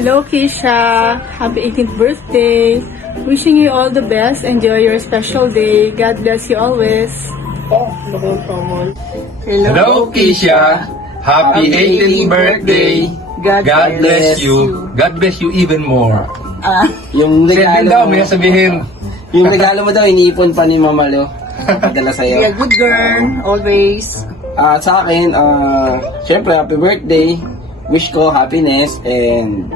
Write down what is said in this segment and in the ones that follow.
Hello, Keisha. Happy 18th birthday. Wishing you all the best. Enjoy your special day. God bless you always. Hello, Keisha. Happy 18th birthday. God bless you. God bless you even more. Yung Sabihin regalo daw, mo, may sabihin. yung regalo mo daw, iniipon pa ni Mama Lo. Padala Be sa'yo. a good girl, always. Sa akin, syempre, happy birthday. Wish ko happiness. And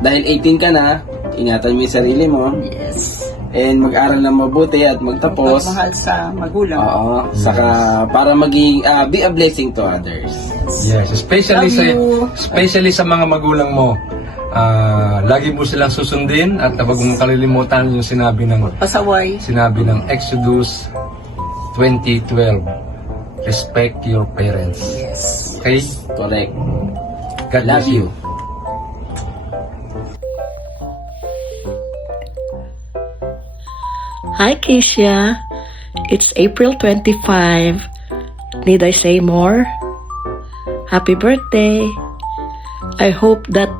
dahil 18 ka na, ingatan mo yung sarili mo. Yes. And mag-aral ng mabuti at magtapos. Pagmahal sa magulang. Oo. Saka para maging, be a blessing to others. Yes, especially Love sa you. especially sa mga magulang mo. Lagi mo silang susundin at huwag mong kalilimutan yung Pasaway. sinabi ng Exodus 20:12. Respect your parents. Yes. Okay? Correct. God bless Love you. Hi, Keisha. It's April 25. Need I say more? Happy birthday. I hope that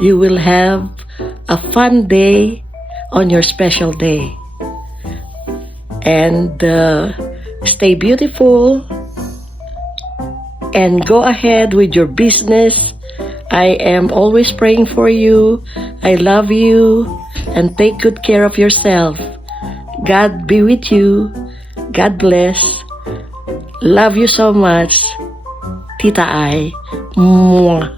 you will have a fun day on your special day. And stay beautiful. And go ahead with your business. I am always praying for you. I love you. And take good care of yourself. God be with you. God bless. Love you so much. Tita Ai. Mwah.